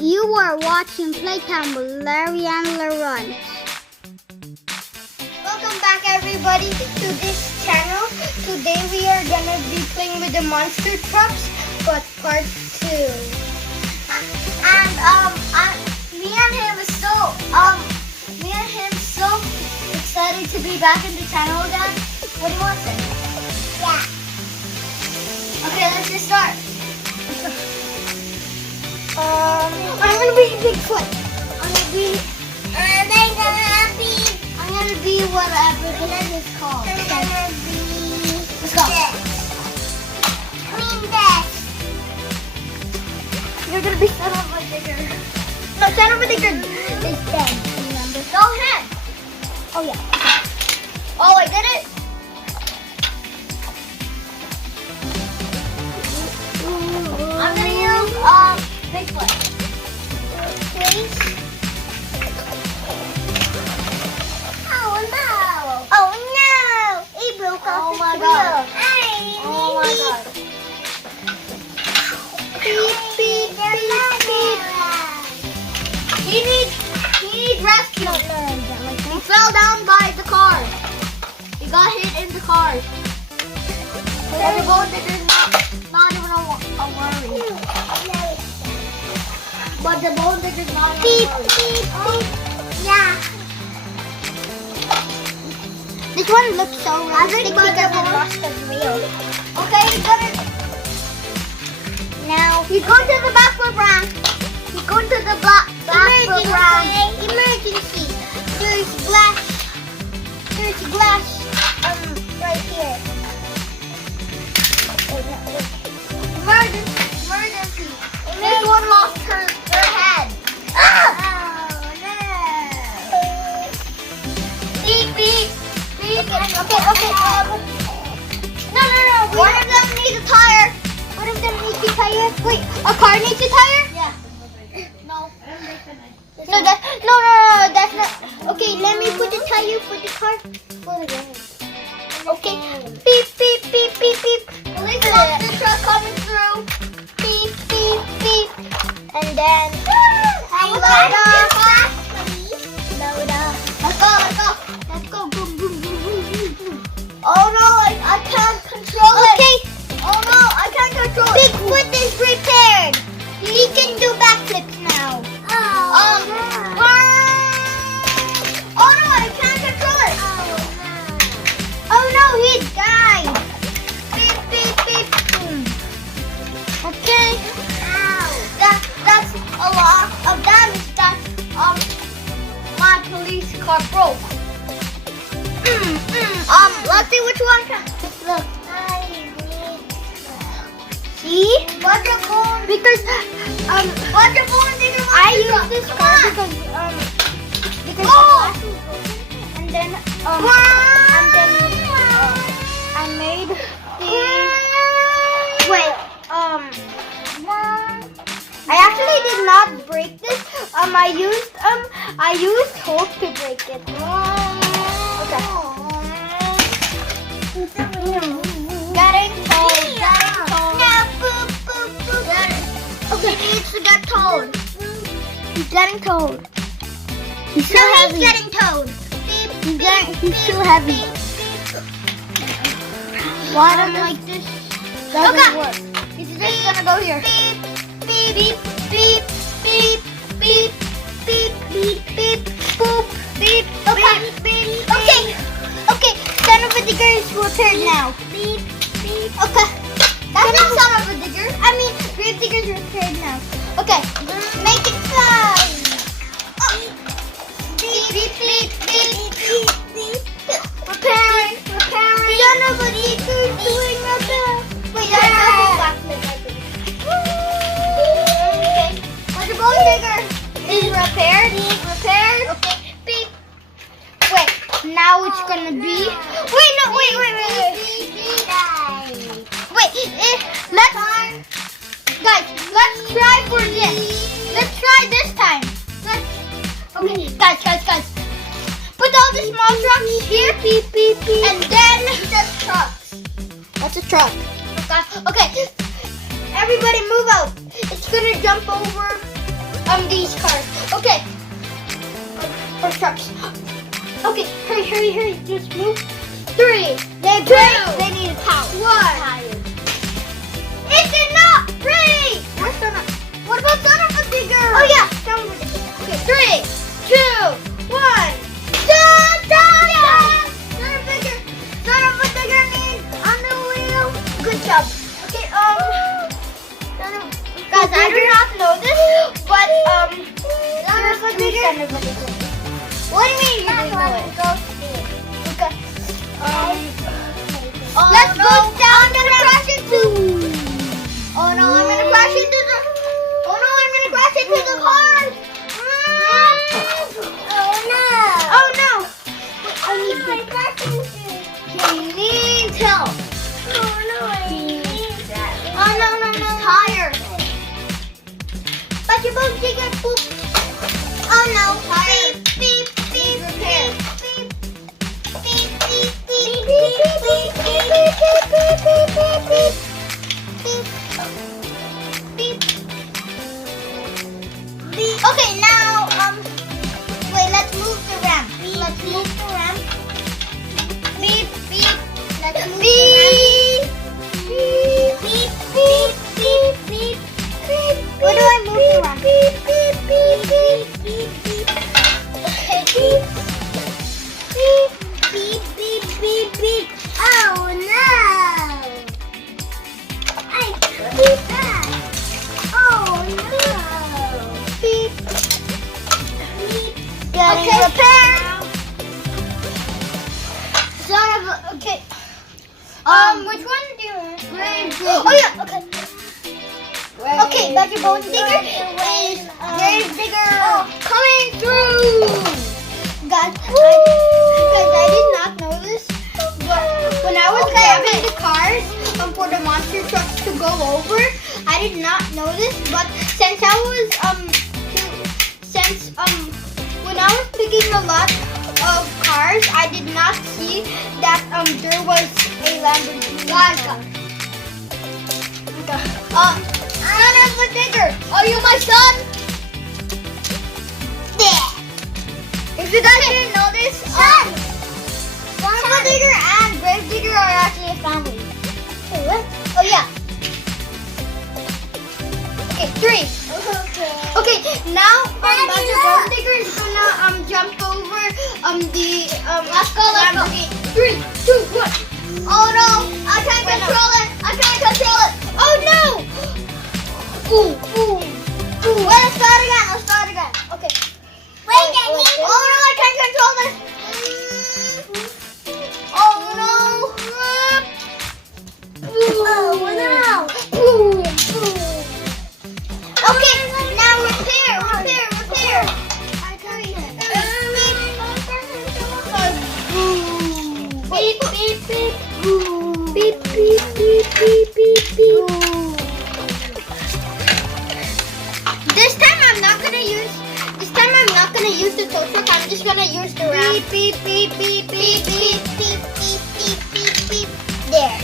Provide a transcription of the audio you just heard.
You are watching Playtime with Lehrey and Laurent. Welcome back everybody to this channel. Today we are gonna be playing with the monster trucks, but part 2. And me and him is so excited to be back in the channel again. What do you want to say? Yeah. Okay, let's just start. I'm gonna be Bigfoot. I'm gonna be whatever this is called. Let's go. Clean this. You're gonna be son of a digger. No, son of a digger is dead. Remember? Go ahead. Oh yeah. Oh, I did it. I'm gonna use Bigfoot. Please. Oh no! Oh no! He broke off the wheel. Oh my god! Beep beep beep beep. He needs rescue. He fell down by the car. He got hit in the car. But the bone digger's not even a worry. But the bone digger's not even a worry. Beep, beep. Yeah. This one looks so realistic because it lost the wheel. Okay, he's gonna... Now, he's going to the backward ramp. He's going to the backward ramp. Emergency. There's glass right here. Emergency. This one lost her head. Oh no. Beep beep beep. Okay. No. One of them needs a tire. One of them needs a tire. Wait, a car needs a tire? Yeah. No. No, that's not. Okay, let me put the tire for the car. Okay. Beep beep beep beep beep. Police monster truck coming through. Beep beep beep. And then load up. Let's go. Boom boom. Oh no, I can't control it. Okay. Oh no, I can't control it. Bigfoot is repaired. He can do backflips now. Oh no, I can't control it. Oh no, he died. Beep beep beep. Okay. That's a lot of damage that my police car broke. Let's see which one can. Look. See? Because I use this car because and then I made the I actually did not break this. I used hope to break it. Okay. Getting towed. No, boop. Okay, he needs to get towed. He's getting towed. He's so heavy. He's getting towed. He's too heavy. Why don't like this? Doesn't work. He's just gonna go here. Beep beep beep beep beep beep beep beep boop beep. Okay. Son of a digger is repaired now. Beep beep. Okay. That's not son of a digger. I mean, grave digger's repaired now. Okay. Make it fly. Beep beep beep beep beep. Repairing. Son of a digger's doing repair. Wait, that's not backflip, I think. Okay. But the bone digger is repaired. Okay. Beep. Wait. Now it's gonna be. Wait. Let's try for this. Let's try this time. Okay, guys. Put all the small trucks here. Beep. And then the trucks. That's a truck. Okay. Everybody move out. It's gonna jump over these cars. Okay. Or trucks. Okay, hurry, just move. 3, they break. They need a power. 1. It did not break. What about son of a digger? Oh yeah, son of a digger. Okay, 3, 2, 1. Son of a digger needs on the wheel. Good job. Okay, guys, I do not know this, but son of a digger. What do you mean you didn't know it? Okay. Let's go down. I'm gonna crash into. Oh no, I'm gonna crash into the. Oh no, I'm gonna crash into the car. Oh no. Wait, I need he needs help. Oh no. Tire. But your boat digger poop. Oh no. Tire. Beep. Repair. Okay, now wait, let's move the ramp. Beep. Let's move beep. Where do I move the ramp? Beep. Oh no! I beep that. Oh no! Beep. Getting repaired. Okay. Which one do you want? Oh yeah. Okay. Okay, but your bone digger is coming through. Guys, I did not know this, but when I was grabbing the cars for the monster trucks to go over, I did not know this. But since I was when I was picking a lot of cars, I did not see that there was a Lamborghini. Son of a digger, are you my son? Yeah. If you guys didn't know this, Son of a digger and grave digger are actually a family. Wait, what? Oh yeah. Okay, 3. Okay, now Buster Grave Digger is gonna jump over the let's go. 3, 2, 1. Oh no! I can't control it. Oh no! Ooh. Wait, let's start again. Okay. Wait. Oh no, I can't control this. Oh no. Okay, now repair. I got it. Beep. This time I'm not gonna use the tow truck. I'm just gonna use the ramp. Beep. There.